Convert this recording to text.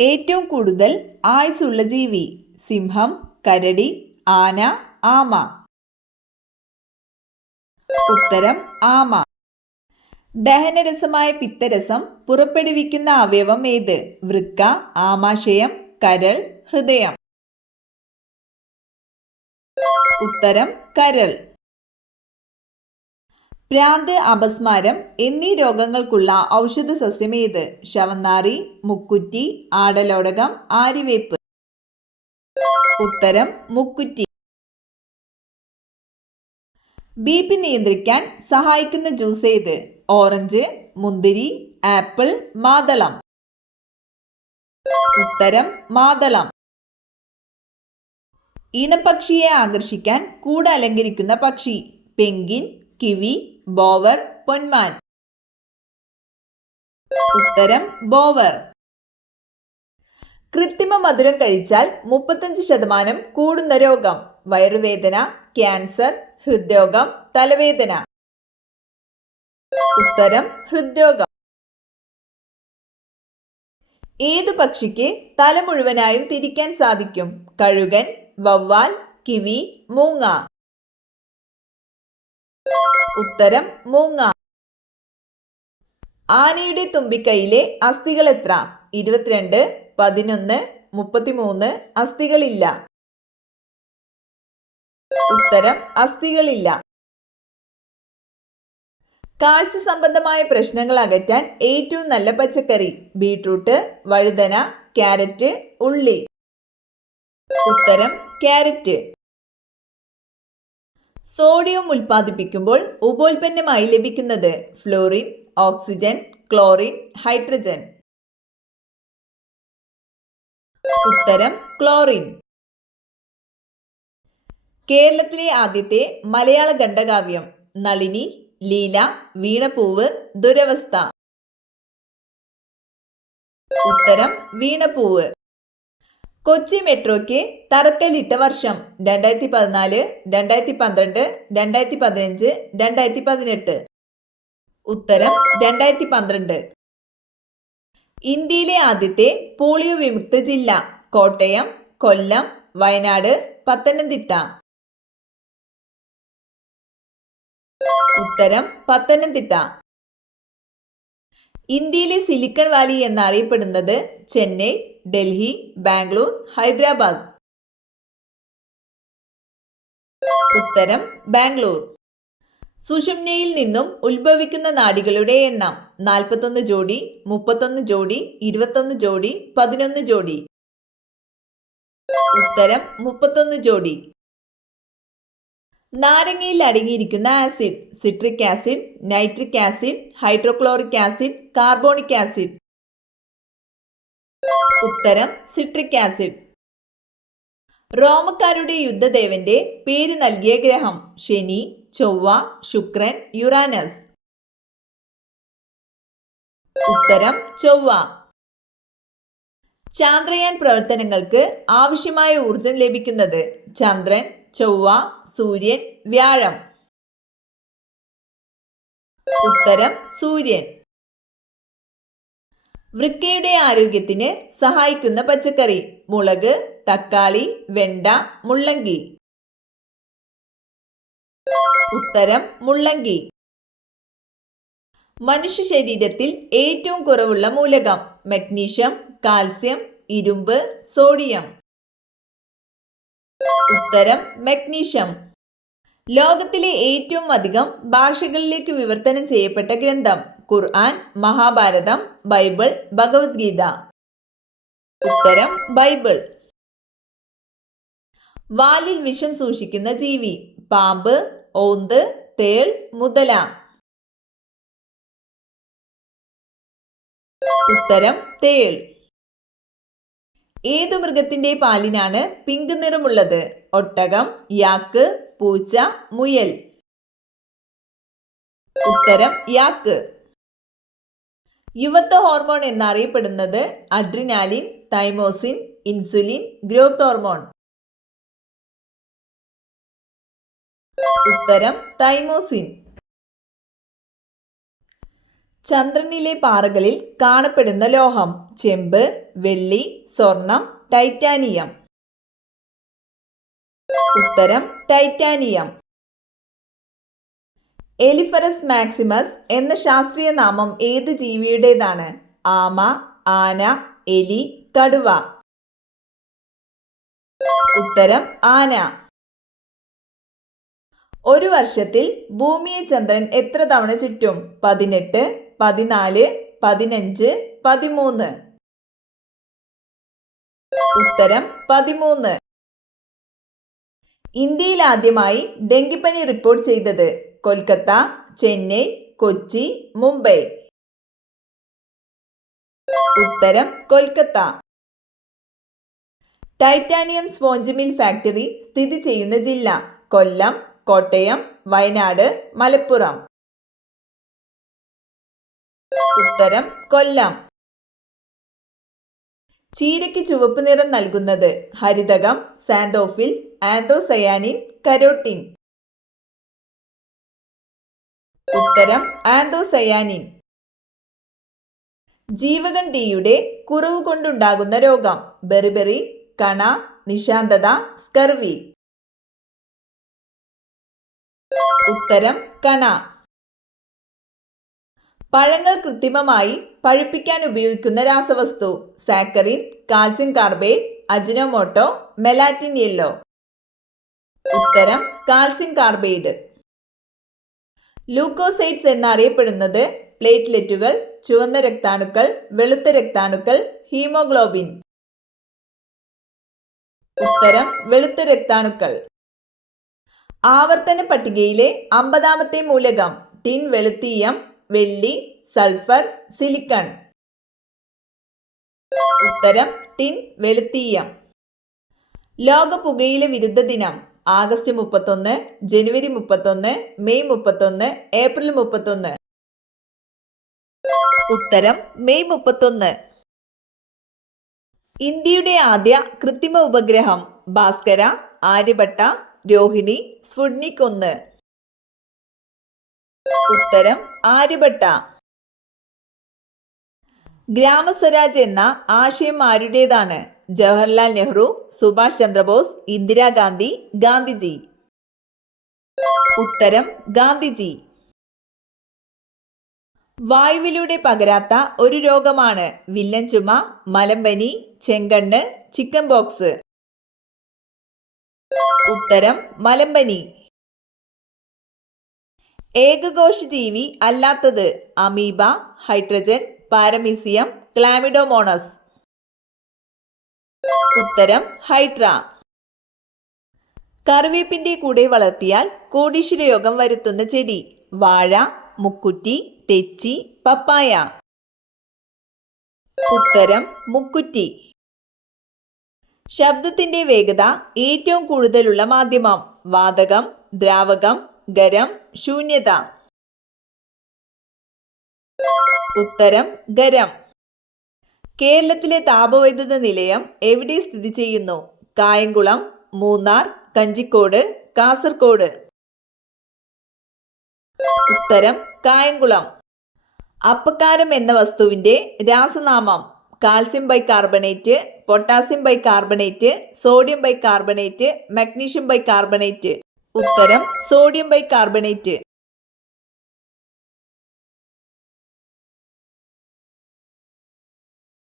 ഏറ്റവും കൂടുതൽ ആയുസ്സുള്ള ജീവി? സിംഹം, കരടി, ആന, ആമ. ഉത്തരം ആമ. ദഹനരസമായ പിത്തരസം പുറപ്പെടുവിക്കുന്ന അവയവം ഏത്? വൃക്ക, ആമാശയം, കരൾ, ഹൃദയം. ഉത്തരം കരൾ. ഭ്രാന്ത്, അപസ്മാരം എന്നീ രോഗങ്ങൾക്കുള്ള ഔഷധ സസ്യം ഏത്? ശവന്നാറി, മുക്കുറ്റി, ആടലോടകം, ആര്യവേപ്പ്. ഉത്തരം മുക്കുറ്റി. BP നിയന്ത്രിക്കാൻ സഹായിക്കുന്ന ജ്യൂസ് ഏത്? ഓറഞ്ച്, മുന്തിരി, ആപ്പിൾ, മാതളം. ഉത്തരം മാതളം. ഇണപ്പക്ഷിയെ ആകർഷിക്കാൻ കൂട് അലങ്കരിക്കുന്ന പക്ഷി? പെൻഗ്വിൻ, കിവി, ബോവർ, പൊന്മാൻ. ഉത്തരം ബോവർ. കൃത്രിമ മധുരം കഴിച്ചാൽ 35% കൂടുന്ന രോഗം? വയറുവേദന, ക്യാൻസർ, ഹൃദ്രോഗം, തലവേദന. ഉത്തരം ഹൃദ്രോഗം. ഏതു പക്ഷിക്ക് തല മുഴുവനായും തിരിക്കാൻ സാധിക്കും? കഴുകൻ, വവ്വാൽ, കിവി, മൂങ്ങ. ഉത്തരം മൂങ്ങ. ആനയുടെ തുമ്പിക്കൈയിലെ അസ്ഥികൾ എത്ര? 22, 11, 33. അസ്ഥികളില്ല. ഉത്തരം അസ്ഥികളില്ല. കാഴ്ച സംബന്ധമായ പ്രശ്നങ്ങൾ അകറ്റാൻ ഏറ്റവും നല്ല പച്ചക്കറി? ബീട്രൂട്ട്, വഴുതന, ക്യാരറ്റ്, ഉള്ളി. ഉത്തരം ക്യാരറ്റ്. സോഡിയം ഉൽപ്പാദിപ്പിക്കുമ്പോൾ ഉപോൽപ്പന്നമായി ലഭിക്കുന്നത്? Florin, oxygen, chlorine, hydrogen. ഉത്തരം ക്ലോറിൻ. കേരളത്തിലെ ആദ്യത്തെ മലയാള ഖണ്ഡകാവ്യം? നളിനി, ലീല, വീണപ്പൂവ്, ദുരവസ്ഥ. ഉത്തരം വീണപ്പൂവ്. കൊച്ചി മെട്രോയ്ക്ക് തറക്കല്ലിട്ട വർഷം? 2014, 2012, 2015, 2018. ഉത്തരം 2012. ഇന്ത്യയിലെ ആദ്യത്തെ പോളിയോ വിമുക്ത ജില്ല? കോട്ടയം, കൊല്ലം, വയനാട്, പത്തനംതിട്ട. ഉത്തരം പത്തനംതിട്ട. ഇന്ത്യയിലെ സിലിക്കൺ വാലി എന്നറിയപ്പെടുന്നത്? ചെന്നൈ, ഡൽഹി, ബാംഗ്ലൂർ, ഹൈദരാബാദ്. ഉത്തരം ബാംഗ്ലൂർ. സുഷുമ്നയിൽ നിന്നും ഉത്ഭവിക്കുന്ന നാഡികളുടെ എണ്ണം? 41 ജോഡി, 31 ജോഡി, 21 ജോഡി, 11 ജോഡി. ഉത്തരം 31 ജോഡി. നാരങ്ങയിൽ അടങ്ങിയിരിക്കുന്ന acid? Citric acid, nitric acid, hydrochloric acid, carbonic acid. ഉത്തരം സിട്രിക് ആസിഡ്. റോമക്കാരുടെ യുദ്ധദേവന്റെ പേര് നൽകിയ ഗ്രഹം? ശനി, ചൊവ്വ, ശുക്രൻ, യുറാനസ്. ഉത്തരം ചൊവ്വ. ചാന്ദ്രയാൻ പ്രവർത്തനങ്ങൾക്ക് ആവശ്യമായ ഊർജം ലഭിക്കുന്നത്? ചന്ദ്രൻ, ചൊവ്വ, സൂര്യൻ, വ്യാഴം. ഉത്തരം സൂര്യൻ. വൃക്കയുടെ ആരോഗ്യത്തിന് സഹായിക്കുന്ന പച്ചക്കറി? മുളക്, തക്കാളി, വെണ്ട, മുള്ളങ്കി. ഉത്തരം മുള്ളങ്കി. മനുഷ്യ ശരീരത്തിൽ ഏറ്റവും കുറവുള്ള മൂലകം? മഗ്നീഷ്യം, കാൽസ്യം, ഇരുമ്പ്, സോഡിയം. ഉത്തരം മഗ്നീഷ്യം. ലോകത്തിലെ ഏറ്റവും അധികം ഭാഷകളിലേക്ക് വിവർത്തനം ചെയ്യപ്പെട്ട ഗ്രന്ഥം? ഖുർആൻ, മഹാഭാരതം, ബൈബിൾ, ഭഗവത്ഗീത. ഉത്തരം ബൈബിൾ. വാലിൽ വിഷം സൂക്ഷിക്കുന്ന ജീവി? പാമ്പ്, ഓന്ത്, തേൾ, മുതല. ഉത്തരം തേൾ. ഏതു മൃഗത്തിന്റെ പാലിനാണ് പിങ്ക് നിറമുള്ളത്? ഒട്ടകം, യാക്ക്, പൂച്ച, മുയൽ. ഉത്തരം യാക്ക്. യുവത്വ ഹോർമോൺ എന്നറിയപ്പെടുന്നത്? Adrenaline, thymosin, insulin, growth hormone. ഉത്തരം തൈമോസിൻ. ചന്ദ്രനിലെ പാറകളിൽ കാണപ്പെടുന്ന ലോഹം ചെമ്പ്, വെള്ളി, സ്വർണം, ടൈറ്റാനിയം. ഉത്തരം ടൈറ്റാനിയം. എലിഫറസ് മാക്സിമസ് എന്ന ശാസ്ത്രീയ നാമം ഏത് ജീവിയുടേതാണ്? ആമ, ആന, എലി, കടുവ. ഉത്തരം ആന. ഒരു വർഷത്തിൽ ഭൂമിയെ ചന്ദ്രൻ എത്ര തവണ ചുറ്റും? 18, 14, 15, 13. ഉത്തരം 13. ഇന്ത്യയിൽ ആദ്യമായി ഡെങ്കിപ്പനി റിപ്പോർട്ട് ചെയ്തത്? കൊൽക്കത്ത, ചെന്നൈ, കൊച്ചി, മുംബൈ. ഉത്തരം Kolkata. Titanium sponge mill factory സ്ഥിതി ചെയ്യുന്ന ജില്ല? കൊല്ലം, കോട്ടയം, വയനാട്, മലപ്പുറം. ഉത്തരം കൊല്ലം. ചീരയ്ക്ക് ചുവപ്പ് നിറം നൽകുന്നത്? ഹരിതകം, സാന്തോഫിൽ, ആന്തോസയാനിൻ, കരോട്ടിൻ. ഉത്തരം ആന്തോസയാനിൻ. ജീവകൺ ഡിയുടെ കുറവ് കൊണ്ടുണ്ടാകുന്ന രോഗം? ബെറിബെറി, കണ, നിശാന്തത, സ്കർവി. ഉത്തരം കണ. പഴങ്ങൾ കൃത്രിമമായി പഴുപ്പിക്കാൻ ഉപയോഗിക്കുന്ന രാസവസ്തു? Saccharin, calcium carbide, Ajinomoto, metanil yellow. ഉത്തരം കാൽസ്യം കാർബൈഡ്. ലൂക്കോസൈറ്റ്സ് എന്നറിയപ്പെടുന്നത്? പ്ലേറ്റ്ലെറ്റുകൾ, ചുവന്ന രക്താണുക്കൾ, വെളുത്ത രക്താണുക്കൾ, ഹീമോഗ്ലോബിൻ. ഉത്തരം വെളുത്ത രക്താണുക്കൾ. ആവർത്തന പട്ടികയിലെ 50ാമത്തെ മൂലകം? ടിൻ, വെളുത്തീയം, വെള്ളി, സൾഫർ, സിലിക്കൺ. ഉത്തരം ടിൻ, വെളുത്തീയം. ലോക പുകയില വിരുദ്ധ ദിനം? ആഗസ്റ്റ് 31, ജനുവരി 31, മെയ് 31, ഏപ്രിൽ 31. ഉത്തരം മെയ് 31. ഇന്ത്യയുടെ ആദ്യ കൃത്രിമ ഉപഗ്രഹം? ഭാസ്കര, ആര്യഭട്ട, രോഹിണി, സ്പുട്നിക് 1. ഉത്തരം ആര്യഭട്ട. ഗ്രാമസ്വരാജ് എന്ന ആശയം ആരുടേതാണ്? ജവഹർലാൽ നെഹ്റു, സുഭാഷ് ചന്ദ്രബോസ്, ഇന്ദിരാഗാന്ധി, ഗാന്ധിജി. ഉത്തരം ഗാന്ധിജി. വായുവിലൂടെ പകരാത്ത ഒരു രോഗമാണ്? വില്ലൻ ചുമ, മലമ്പനി, ചെങ്കണ്ണ്, ചിക്കൻ പോക്സ്. ഉത്തരം മലമ്പനി. ഏകകോശജീവി അല്ലാത്തത്? Amoeba, hydrogen, paramecium, chlamydomonas. ഉത്തരം ഹൈഡ്ര. കറിവേപ്പിന്റെ കൂടെ വളർത്തിയാൽ കോടീശ്വര യോഗം വരുത്തുന്ന ചെടി? വാഴ, മുക്കുറ്റി, തെച്ചി, പപ്പായ. ഉത്തരം മുക്കുറ്റി. ശബ്ദത്തിന്റെ വേഗത ഏറ്റവും കൂടുതലുള്ള മാധ്യമം? വാതകം, ദ്രാവകം, ഗരം, ശൂന്യത. ഉത്തരം ഗരം. കേരളത്തിലെ താപവൈദ്യുത നിലയം എവിടെ സ്ഥിതി ചെയ്യുന്നു? കായംകുളം, മൂന്നാർ, കഞ്ചിക്കോട്, കാസർഗോഡ്. ഉത്തരം കായംകുളം. അപ്പക്കാരം എന്ന വസ്തുവിന്റെ രാസനാമം? Calcium bicarbonate, potassium bicarbonate, sodium bicarbonate, magnesium bicarbonate. ഉത്തരം സോഡിയം ബൈകാർബണേറ്റ്.